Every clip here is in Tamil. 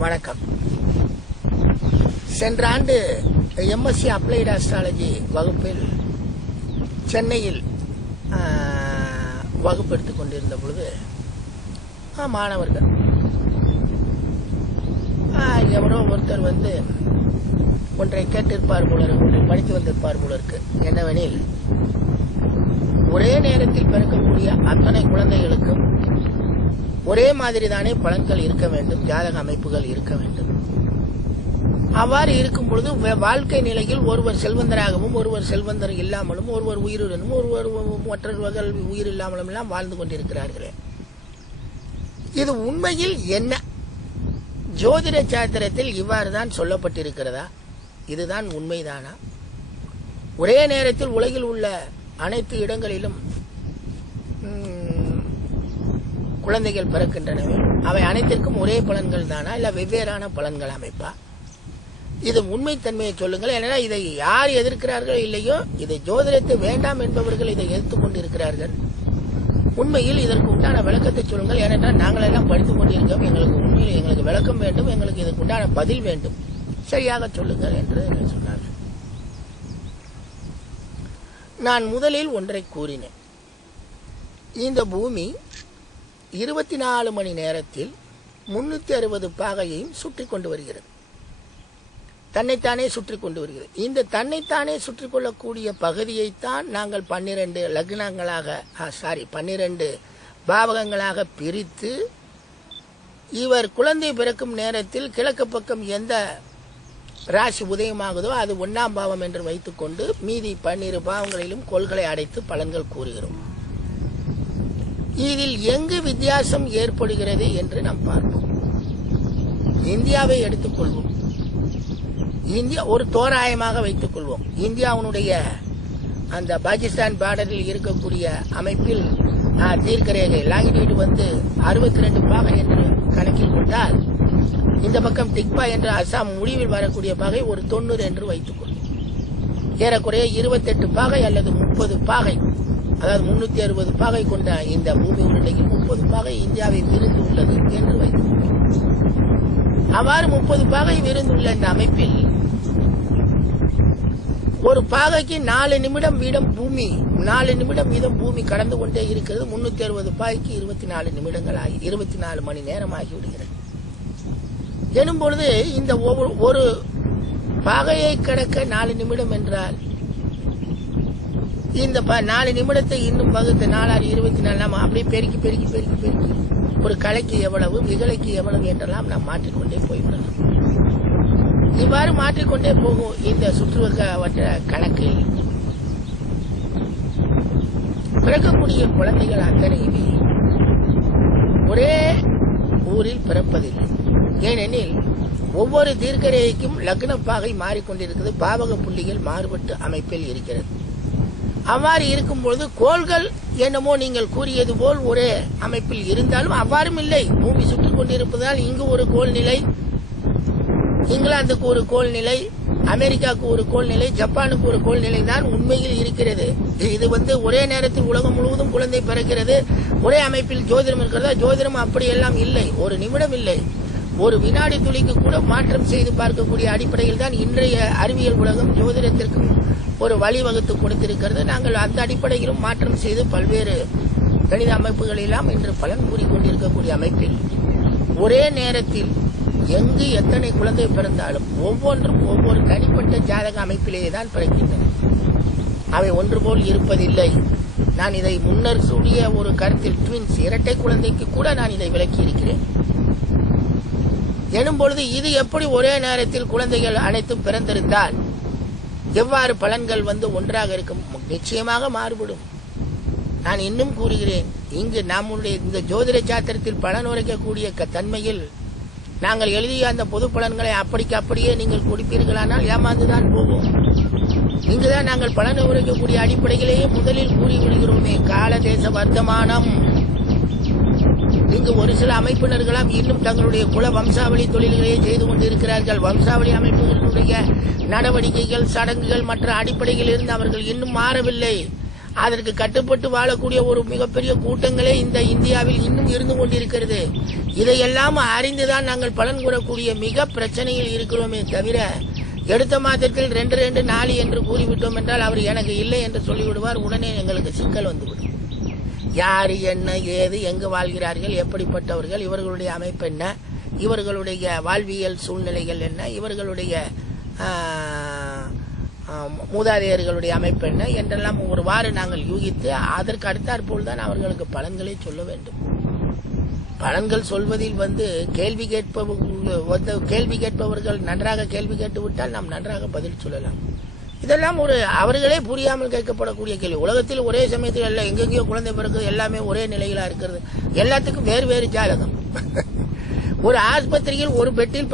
வணக்கம். சென்ற ஆண்டு எம்எஸ்சி அப்ளைடு அஸ்ட்ராலஜி வகுப்பில் சென்னையில் வகுப்பு எடுத்துக் கொண்டிருந்த பொழுது மாணவர்கள் எவரோ ஒருத்தர் ஒன்றை கேட்டிருப்பார் போல, ஒன்றை படித்து வந்திருப்பார் போல இருக்கு. என்னவெனில், ஒரே நேரத்தில் பிறக்கக்கூடிய அத்தனை குழந்தைகளுக்கும் ஒரே மாதிரி தானே பலன்கள் இருக்க வேண்டும், ஜாதக அமைப்புகள் இருக்க வேண்டும். அவ்வாறு இருக்கும் பொழுது வாழ்க்கை நிலையில் ஒருவர் செல்வந்தராகவும் ஒருவர் செல்வந்தர் இல்லாமலும் ஒருவர் உயிருடனும் ஒருவர் மற்றவர்கள் உயிர் இல்லாமலும் எல்லாம் வாழ்ந்து கொண்டிருக்கிறார்களே, இது உண்மையில் என்ன? ஜோதிட சாஸ்திரத்தில் இவ்வாறு தான் சொல்லப்பட்டிருக்கிறதா? இதுதான் உண்மைதானா? ஒரே நேரத்தில் உலகில் உள்ள அனைத்து இடங்களிலும் குழந்தைகள் பிறக்கின்றனவே, அவை அனைத்திற்கும் ஒரே பலன்கள் தானா, இல்ல வெவ்வேறான பலன்கள் அமைப்பா? இது உண்மைத்தன்மையை சொல்லுங்கள். ஏன்னா இதை யார் எதிர்க்கிறார்கள் இல்லையோ, இதை ஜோதிடத்தை வேண்டாம் என்பவர்கள் இதை எதிர்த்துக் கொண்டிருக்கிறார்கள். உண்மையில் இதற்கு உண்டான விளக்கத்தை சொல்லுங்கள். ஏனென்றால் நாங்கள் எல்லாம் படித்துக் கொண்டிருக்கோம், எங்களுக்கு உண்மையில் எங்களுக்கு விளக்கம் வேண்டும், எங்களுக்கு இதுக்கு உண்டான பதில் வேண்டும், சரியாக சொல்லுங்கள் என்று சொன்னார்கள். நான் முதலில் ஒன்றை கூறினேன். இந்த பூமி 24 மணி நேரத்தில் 360 பாகையையும் சுற்றி கொண்டு வருகிறது, தன்னைத்தானே சுற்றி கொண்டு வருகிறது. இந்த தன்னைத்தானே சுற்றி கொள்ளக்கூடிய பகுதியைத்தான் நாங்கள் 12 லக்னங்களாக 12 பாவகங்களாக பிரித்து, இவர் குழந்தை பிறக்கும் நேரத்தில் கிழக்கு பக்கம் எந்த ராசி உதயமாகுதோ அது 1ஆம் பாவம் என்று வைத்துக்கொண்டு மீதி 12 பாவங்களிலும் கோள்களை அடைத்து பலன்கள் கூறுகிறோம். இதில் எங்கு வித்தியாசம் ஏற்படுகிறது என்று நாம் பார்ப்போம். இந்தியாவை எடுத்துக்கொள்வோம். இந்தியா ஒரு தோராயமாக வைத்துக் கொள்வோம். இந்தியாவுடைய அந்த பாகிஸ்தான் பார்டரில் இருக்கக்கூடிய அமைப்பில் தீர்க்கரேகை லாங்கிடியூட் 62 பாகை என்று கணக்கில் கொண்டால், இந்த பக்கம் டிக்பா என்ற அசாம் முடிவில் வரக்கூடிய பாகை ஒரு 90 என்று வைத்துக் கொள்வோம். ஏறக்குறைய 28 பாகை அல்லது 30 பாகை, அதாவது 360 பாகை கொண்ட இந்த பூமி உருண்டையில் 30 பாகை இந்தியாவை விருந்து உள்ளது என்று வைத்துக் கொள்வோம். அவ்வாறு 30 பாகை விருந்துள்ள இந்த அமைப்பில் ஒரு பாகைக்கு 4 நிமிடம் வீதம் பூமி 4 நிமிடம் வீதம் பூமி கடந்து கொண்டே இருக்கிறது. 360 பாகைக்கு 24 நிமிடங்கள் ஆகி 24 மணி நேரம் ஆகிவிடுகிறது. எனும் பொழுது இந்த ஒரு பாகையை கடக்க 4 நிமிடம் என்றால், இந்த 4 நிமிடத்தை இன்னும் வகுத்து 4 24 நாம் அப்படியே பெருக்கி பெருக்கி பெருக்கி பெருக்கி ஒரு கலைக்கு எவ்வளவு விகலைக்கு எவ்வளவு என்றெல்லாம் நாம் மாற்றிக்கொண்டே போய்விடலாம். இவ்வாறு மாற்றிக்கொண்டே போகும் இந்த சுற்றுவட்ட கணக்கில் பிறக்கக்கூடிய குழந்தைகள் அத்தனையுமே ஒரே ஊரில் பிறப்பதில்லை. ஏனெனில் ஒவ்வொரு தீர்க்கரேகைக்கும் லக்ன பாகை மாறிக்கொண்டிருக்கிறது, பாவக புள்ளிகள் மாறுபட்டு அமைப்பில் இருக்கிறது. அவ்வாறு இருக்கும்பொழுது கோள்கள் என்னமோ நீங்கள் கூறியது போல் ஒரே அமைப்பில் இருந்தாலும் அவ்வாறும் இல்லை. பூமி சுற்றி கொண்டிருப்பதால் இங்கு ஒரு கோள் நிலை, இங்கிலாந்துக்கு ஒரு கோள் நிலை, அமெரிக்காவுக்கு ஒரு கோள் நிலை, ஜப்பானுக்கு ஒரு கோள் நிலை தான் உண்மையில் இருக்கிறது. இது ஒரே நேரத்தில் உலகம் முழுவதும் குழந்தை பிறக்கிறது, ஒரே அமைப்பில் ஜோதிடம் இருக்கிறதா? ஜோதிடம் அப்படியெல்லாம் இல்லை. ஒரு நிமிடம் இல்லை, ஒரு வினாடி துளிக்கு கூட மாற்றம் செய்து பார்க்கக்கூடிய அடிப்படையில் தான் இன்றைய அறிவியல் உலகம் ஜோதிடத்திற்கும் ஒரு வழிவகுத்து கொடுத்திருக்கிறது. நாங்கள் அந்த அடிப்படையிலும் மாற்றம் செய்து பல்வேறு கணித அமைப்புகள் எல்லாம் இன்று பலன் கூறிக்கொண்டிருக்கக்கூடிய அமைப்பில் ஒரே நேரத்தில் எங்கு எத்தனை குழந்தை பிறந்தாலும் ஒவ்வொன்றும் ஒவ்வொரு தனிப்பட்ட ஜாதக அமைப்பிலேயே தான் பிறக்கின்றன. அவை ஒன்று போல் இருப்பதில்லை. நான் இதை முன்னர் சொல்லிய ஒரு கருத்தில் ட்வின்ஸ் இரட்டை குழந்தைக்கு கூட நான் இதை விளக்கி இருக்கிறேன். எனும் பொழுது இது எப்படி ஒரே நேரத்தில் குழந்தைகள் அனைத்தும் பிறந்திருந்தால் எவ்வாறு பலன்கள் ஒன்றாக இருக்கும்? நிச்சயமாக மாறுபடும். நான் இன்னும் கூறுகிறேன், இங்கு நம்முடைய இந்த ஜோதிட சாஸ்திரத்தில் பலன் உரைக்கக்கூடிய தன்மையில் நாங்கள் எழுதிய அந்த பொது பலன்களை அப்படியே நீங்கள் கொடுப்பீர்களானால் ஏமாந்துதான் போவோம். இங்குதான் நாங்கள் பலன் உரைக்கக்கூடிய அடிப்படையிலேயே முதலில் கூறிவிடுகிறோமே, கால தேச வர்த்தமானம். இங்கு ஒரு சில அமைப்பினர்களாம் இன்னும் தங்களுடைய குல வம்சாவளி தொழில்களையே செய்து கொண்டிருக்கிறார்கள். வம்சாவளி அமைப்புகளுடைய நடவடிக்கைகள், சடங்குகள் மற்ற அடிப்படையில் இருந்து அவர்கள் இன்னும் மாறவில்லை. அதற்கு கட்டுப்பட்டு வாழக்கூடிய ஒரு மிகப்பெரிய கூட்டங்களே இந்த இந்தியாவில் இன்னும் இருந்து கொண்டிருக்கிறது. இதையெல்லாம் அறிந்துதான் நாங்கள் பலன் கூறக்கூடிய மிக பிரச்சனையில் இருக்கிறோமே தவிர, எடுத்த மாதத்தில் 2 4 என்று கூறிவிட்டோம் என்றால் அவர் எனக்கு இல்லை என்று சொல்லிவிடுவார். உடனே எங்களுக்கு சிக்கல் வந்துவிடும். யார், என்ன, ஏது, எங்கு வாழ்கிறார்கள், எப்படிப்பட்டவர்கள், இவர்களுடைய அமைப்பு என்ன, இவர்களுடைய வாழ்வியல் சூழ்நிலைகள் என்ன, இவர்களுடைய மூதாதையர்களுடைய அமைப்பு என்ன என்றெல்லாம் ஒருவாறு நாங்கள் யூகித்து அதற்கு அடுத்தாற்போல் தான் அவர்களுக்கு பலன்களை சொல்ல வேண்டும். பலன்கள் சொல்வதில் கேள்வி கேட்பவர்கள் நன்றாக கேள்வி கேட்டுவிட்டால் நாம் நன்றாக பதில் சொல்லலாம். இதெல்லாம் அவர்களே புரியாமல் கேட்கப்படக்கூடிய கேள்வி. உலகத்தில் ஒரே சமயத்தில் எல்லாம் எங்கெங்கயோ குழந்தை பிறகு எல்லாமே ஒரே நிலையிலா இருக்கிறது. எல்லாத்துக்கும் வேறு வேறு ஜாதகம். ஒரு ஆஸ்பத்திரியில் ஒரு பெட்டில்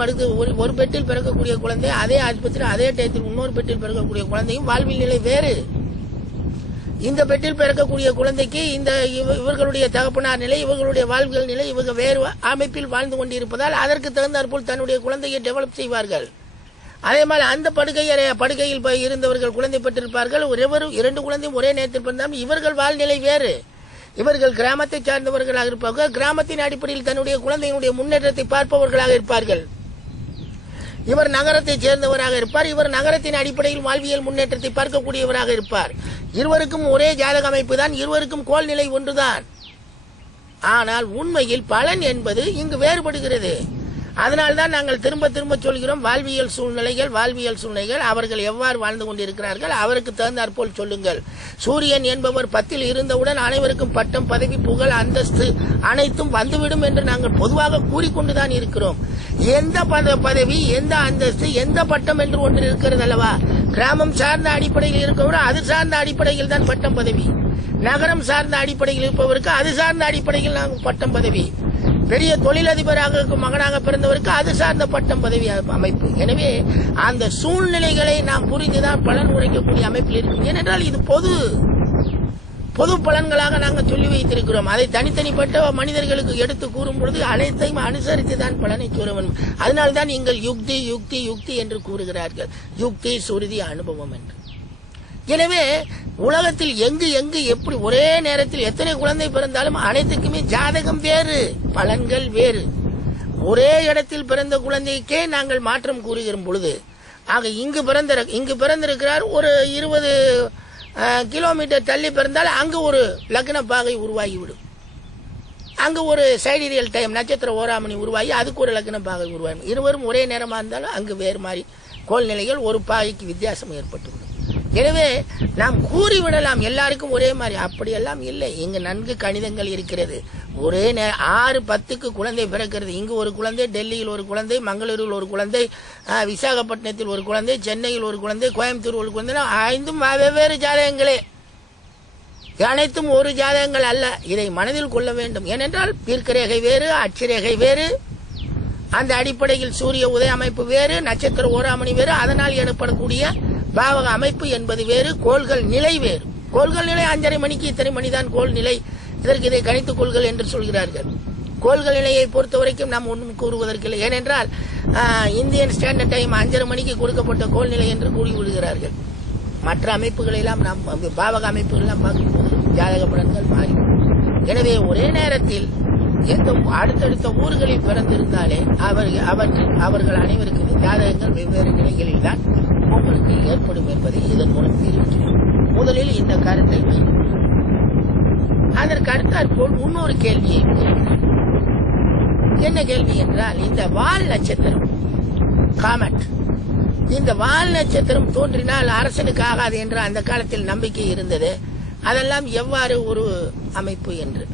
பிறக்கக்கூடிய குழந்தை, அதே ஆஸ்பத்திரி அதே டயத்தில் இன்னொரு பெட்டில் பிறக்கக்கூடிய குழந்தையும் வாழ்வில் நிலை வேறு. இந்த பெட்டில் பிறக்கக்கூடிய குழந்தைக்கு இவர்களுடைய தகப்பனார் நிலை, இவர்களுடைய வாழ்வியல் நிலை, இவங்க வேறு அமைப்பில் வாழ்ந்து கொண்டிருப்பதால் அதற்கு தகுந்தாற்போல் தன்னுடைய குழந்தையை டெவலப் செய்வார்கள். அதே மாதிரி அந்த படுக்கையில் இருந்தவர்கள் குழந்தை பெற்றிருப்பார்கள். 2 குழந்தையும் ஒரே நேரத்தில் பிறந்தாலும் இவர்கள் வாழ்நிலை வேறு. இவர்கள் கிராமத்தை சார்ந்தவர்களாக இருப்பார்கள். கிராமத்தின் அடிப்படையில் தன்னுடைய குழந்தையினுடைய முன்னேற்றத்தை பார்ப்பவர்களாக இருப்பார்கள். இவர் நகரத்தை சேர்ந்தவராக இருப்பார். இவர் நகரத்தின் அடிப்படையில் வாழ்வியல் முன்னேற்றத்தை பார்க்கக்கூடியவராக இருப்பார். இருவருக்கும் ஒரே ஜாதக அமைப்பு தான், இருவருக்கும் கோல்நிலை ஒன்றுதான். ஆனால் உண்மையில் பலன் என்பது இங்கு வேறுபடுகிறது. அதனால்தான் நாங்கள் திரும்ப திரும்ப சொல்கிறோம், வாழ்வியல் சூழ்நிலைகள் அவர்கள் எவ்வாறு வாழ்ந்து கொண்டிருக்கிறார்கள் அவருக்கு தகுந்தாற்போல் சொல்லுங்கள். சூரியன் என்பவர் 10 இருந்தவுடன் அனைவருக்கும் பட்டம், பதவி, புகழ், அந்தஸ்து அனைத்தும் வந்துவிடும் என்று நாங்கள் பொதுவாக கூறிக்கொண்டுதான் இருக்கிறோம். எந்த பதவி, எந்த அந்தஸ்து, எந்த பட்டம் என்று ஒன்று இருக்கிறது அல்லவா? கிராமம் சார்ந்த அடிப்படையில் இருக்கவர் அது சார்ந்த அடிப்படையில் தான் பட்டம், பதவி. நகரம் சார்ந்த அடிப்படையில் இருப்பவருக்கு அது சார்ந்த அடிப்படையில் நாங்கள் பட்டம், பதவி. பெரிய தொழிலதிபராக மகனாக பிறந்தவருக்கு அது சார்ந்த பட்டம், பதவி அமைப்பு. எனவே அந்த சூழ்நிலைகளை நாம் புரிந்துதான் பலன் உரைக்கக்கூடிய அமைப்பில் இருக்கும். ஏனென்றால் இது பொது பலன்களாக நாங்கள் சொல்லி வைத்திருக்கிறோம். அதை தனித்தனிப்பட்ட மனிதர்களுக்கு எடுத்து கூறும் பொழுது அனைத்தையும் அனுசரித்து தான் பலனை கூற வேண்டும். அதனால்தான் நீங்கள் யுக்தி யுக்தி யுக்தி என்று கூறுகிறார்கள். யுக்தி, சுருதி, அனுபவம் என்று. எனவே உலகத்தில் எங்கு எப்படி ஒரே நேரத்தில் எத்தனை குழந்தை பிறந்தாலும் அனைத்துக்குமே ஜாதகம் வேறு, பலன்கள் வேறு. ஒரே இடத்தில் பிறந்த குழந்தைக்கே நாங்கள் மாற்றம் கூறுகிற பொழுது, ஆக இங்கு பிறந்திருக்கிறார், ஒரு 20 கிலோமீட்டர் தள்ளி பிறந்தால் அங்கு ஒரு லக்ன பாகை உருவாகிவிடும். அங்கு ஒரு சைடிரியல் டைம் நட்சத்திர ஓராமணி உருவாகி அதுக்கு ஒரு லக்ன பாகை உருவாகும். இருவரும் ஒரே நேரமா இருந்தாலும் அங்கு வேறு மாதிரி கோள்நிலைகள், ஒரு பாகைக்கு வித்தியாசம் ஏற்பட்டுவிடும். எனவே நாம் கூறிவிடலாம் எல்லாருக்கும் ஒரே மாதிரி, அப்படியெல்லாம் இல்லை. இங்கு நன்கு கணிதங்கள் இருக்கிறது. ஒரே 6-10க்கு குழந்தை பிறக்கிறது. இங்கு ஒரு குழந்தை, டெல்லியில் ஒரு குழந்தை, மங்களூரில் ஒரு குழந்தை, விசாகப்பட்டினத்தில் ஒரு குழந்தை, சென்னையில் ஒரு குழந்தை, கோயம்புத்தூர் ஒரு குழந்தை. 5ம் வெவ்வேறு ஜாதகங்களே, அனைத்தும் ஒரு ஜாதகங்கள் அல்ல. இதை மனதில் கொள்ள வேண்டும். ஏனென்றால் தீர்க்கரேகை வேறு, அட்சரேகை வேறு, அந்த அடிப்படையில் சூரிய உதய அமைப்பு வேறு, நட்சத்திர ஓராமணி வேறு, அதனால் ஏற்படக்கூடிய பாவக அமைப்பு என்பது வேறு, கோள்கள் நிலை வேறு. கோள்கள் நிலை 5:30 மணிக்கு இத்தனை மணிதான் கோள் நிலை, இதற்கு இதை கணித்துக் கொள்கள் என்று சொல்கிறார்கள். கோள்கள் நிலையை பொறுத்த வரைக்கும் நாம் ஒன்றும் கூறுவதற்கில்லை. ஏனென்றால் இந்தியன் ஸ்டாண்டர்ட் டைம் 5:30 மணிக்கு கொடுக்கப்பட்ட கோள் நிலை என்று கூறிவிடுகிறார்கள். மற்ற அமைப்புகளை எல்லாம் நாம் பாவக அமைப்புகள் எல்லாம் பார்க்கும்போது ஜாதக பலன்கள் மாறி. எனவே ஒரே நேரத்தில் அடுத்தடுத்த ஊர்களில் பிறந்திருந்தாலே அவர்கள் அனைவருக்கும் ஜாதகங்கள் வெவ்வேறு நிலைகளில் தான் உங்களுக்கு ஏற்படும் என்பதை இதன் மூலம் தெரிவிக்கிறேன். முதலில் இந்த கருத்தை அதற்கு அடுத்தாற்போல் இன்னொரு கேள்வியை என்ன கேள்வி என்றால், இந்த வால் நட்சத்திரம் காமெட், இந்த வால் நட்சத்திரம் தோன்றினால் அரசனுக்கு ஆகாது என்று அந்த காலத்தில் நம்பிக்கை இருந்தது. அதெல்லாம் எவ்வாறு ஒரு அமைப்பு என்று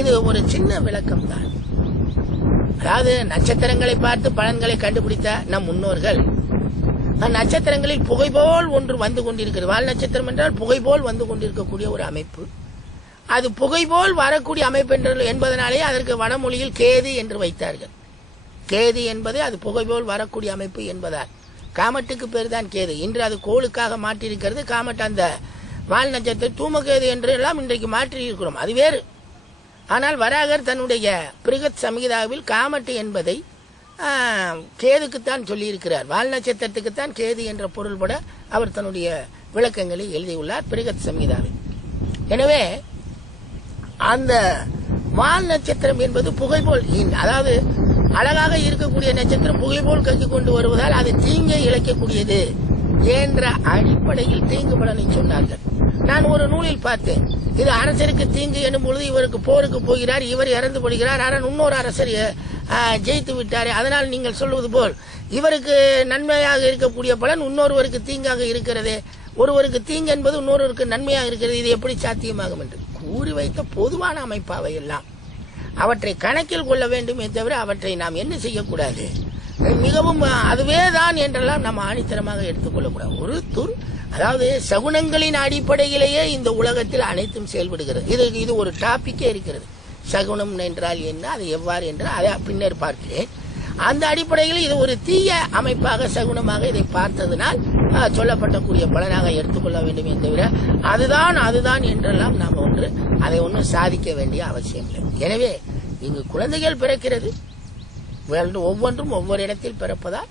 இது ஒரு சின்ன விளக்கம் தான். அதாவது நட்சத்திரங்களை பார்த்து பலன்களை கண்டுபிடித்த நம் முன்னோர்கள் நட்சத்திரங்களில் புகை போல் ஒன்று வந்து கொண்டிருக்கிறது. வால் நட்சத்திரம் என்றால் புகை போல் வந்து கொண்டிருக்கக்கூடிய ஒரு அமைப்பு. அது புகை போல் வரக்கூடிய அமைப்பு என்பதனாலே அதற்கு வடமொழியில் கேது என்று வைத்தார்கள். கேது என்பது அது புகை போல் வரக்கூடிய அமைப்பு என்பதால் காமெட்டுக்கு பேர் தான் கேது. இன்று அது கோளுக்காக மாற்றியிருக்கிறது. காமெட் அந்த வால் நட்சத்திரம் தூமகேது என்று எல்லாம் இன்றைக்கு மாற்றி இருக்கிறோம், அது வேறு. ஆனால் வராகர் தன்னுடைய பிருகத் சம்ஹிதாவில் காமெட்டு என்பதை கேதுக்குத்தான் சொல்லியிருக்கிறார். வால் நட்சத்திரத்துக்குத்தான் கேது என்ற பொருள்பட அவர் தன்னுடைய விளக்கங்களை எழுதியுள்ளார் பிருகத் சம்ஹிதாவில். எனவே அந்த வால் நட்சத்திரம் என்பது புகைபோல், அதாவது அழகாக இருக்கக்கூடிய நட்சத்திரம் புகைபோல் கக்கி கொண்டு வருவதால் அது தீங்கை இழைக்கக்கூடியது என்ற அடிப்படையில் தீங்கு பலனை சொன்னார்கள். நான் ஒரு நூலில் பார்த்தேன், இது அரசருக்கு தீங்கு எனும் பொழுது இவருக்கு போருக்கு போகிறார், இவர் இறந்து போடுகிறார், ஆனால் இன்னொரு அரசர் ஜெயித்து விட்டார், அதனால் நீங்கள் சொல்வது போல் இவருக்கு நன்மையாக இருக்கக்கூடிய பலன் இன்னொருவருக்கு தீங்காக இருக்கிறது, ஒருவருக்கு தீங்கு என்பது இன்னொருவருக்கு நன்மையாக இருக்கிறது, இது எப்படி சாத்தியமாகும் என்று கூறி வைத்த பொதுவான அமைப்பாவை எல்லாம் அவற்றை கணக்கில் கொள்ள வேண்டுமே தவிர அவற்றை நாம் என்ன செய்யக்கூடாது, மிகவும் அதுவேதான் என்றெல்லாம் நாம் ஆணித்தரமாக எடுத்துக்கொள்ளக்கூடாது. அதாவது சகுனங்களின் அடிப்படையிலேயே இந்த உலகத்தில் அனைத்தும் செயல்படுகிறது. இது ஒரு டாபிக்கே இருக்கிறது. சகுனம் என்றால் என்ன, அது எவ்வாறு என்று அதை பின்னர் பார்க்கிறேன். அந்த அடிப்படையில் இது ஒரு தீய அமைப்பாக சகுனமாக இதை பார்த்ததினால் சொல்லப்பட்டக்கூடிய பலனாக எடுத்துக்கொள்ள வேண்டும் தவிர அதுதான் என்றெல்லாம் நாம் அதை ஒன்றும் சாதிக்க வேண்டிய அவசியம் இல்லை. எனவே இங்கு குழந்தைகள் பிறக்கிறது, ஒவ்வொன்றும் ஒவ்வொரு இடத்தில் பிறப்பதால்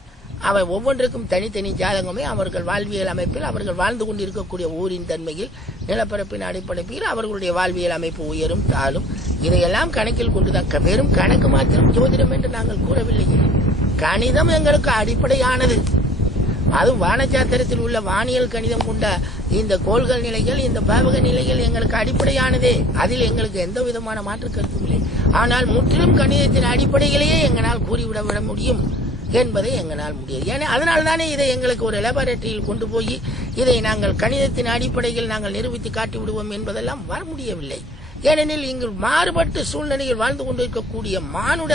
அவை ஒவ்வொன்றுக்கும் தனித்தனி ஜாதகமே அவர்கள் வாழ்வியல் அமைப்பில் அவர்கள் வாழ்ந்து கொண்டிருக்கக்கூடிய ஊரின் தன்மையில் நிலப்பரப்பின் அடிப்படையில் அவர்களுடைய வாழ்வியல் அமைப்பு உயரும் தாழும் இதையெல்லாம் கணக்கில் கொண்டுதான். வெறும் கணக்கு மாத்திரம் ஜோதிடம் என்று நாங்கள் கூறவில்லை. கணிதம் எங்களுக்கு அடிப்படையானது. அது வானசாத்திரத்தில் உள்ள வானியல் கணிதம் கொண்ட இந்த கோள்கள் நிலைகள், இந்த பாவக நிலைகள் எங்களுக்கு அடிப்படையானதே. அதில் எங்களுக்கு எந்த விதமான மாற்று கருத்தும் இல்லை. ஆனால் முற்றிலும் கணிதத்தின் அடிப்படையிலேயே எங்களால் கூறிவிட முடியும் என்பதை எங்களால் முடியாது. ஏன்னா அதனால்தானே இதை எங்களுக்கு ஒரு லெபார்டரியில் கொண்டு போய் இதை நாங்கள் கணிதத்தின் அடிப்படையில் நாங்கள் நிரூபித்து காட்டி விடுவோம் என்பதெல்லாம் வர முடியவில்லை. ஏனெனில் இங்கு மாறுபட்டு சூழ்நிலையில் வாழ்ந்து கொண்டிருக்கக்கூடிய மானுட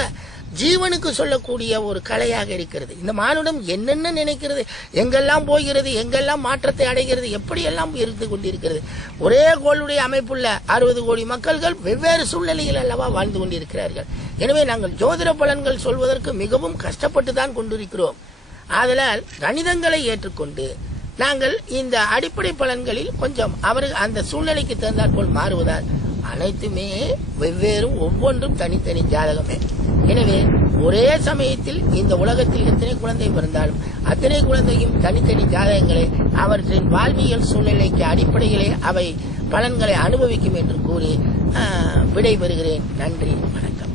ஜீவனுக்கு சொல்லக்கூடிய ஒரு கலையாக இருக்கிறது. இந்த மானுடம் என்னென்ன நினைக்கிறது, எங்கெல்லாம் போகிறது, எங்கெல்லாம் மாற்றத்தை அடைகிறது, எப்படியெல்லாம் இருந்து கொண்டிருக்கிறது. ஒரே கோளுடைய அமைப்புள்ள 60 கோடி மக்கள்கள் வெவ்வேறு சூழ்நிலையில் அல்லவா வாழ்ந்து கொண்டிருக்கிறார்கள். எனவே நாங்கள் ஜோதிட பலன்கள் சொல்வதற்கு மிகவும் கஷ்டப்பட்டு தான் கொண்டிருக்கிறோம். ஆதலால் கணிதங்களை ஏற்றுக்கொண்டு நாங்கள் இந்த அடிப்படை பலன்களில் கொஞ்சம் அவர்கள் அந்த சூழ்நிலைக்கு தகுந்தாற் போல் மாறுவதால் அனைத்துமே வெவ்வேறும் ஒவ்வொன்றும் தனித்தனி ஜாதகமே. எனவே ஒரே சமயத்தில் இந்த உலகத்தில் எத்தனை குழந்தை பிறந்தாலும் அத்தனை குழந்தையும் தனித்தனி ஜாதகங்களை அவற்றின் வாழ்வியல் சூழ்நிலைக்கு அடிப்படையிலே அவை பலன்களை அனுபவிக்கும் என்று கூறி விடைபெறுகிறேன். நன்றி, வணக்கம்.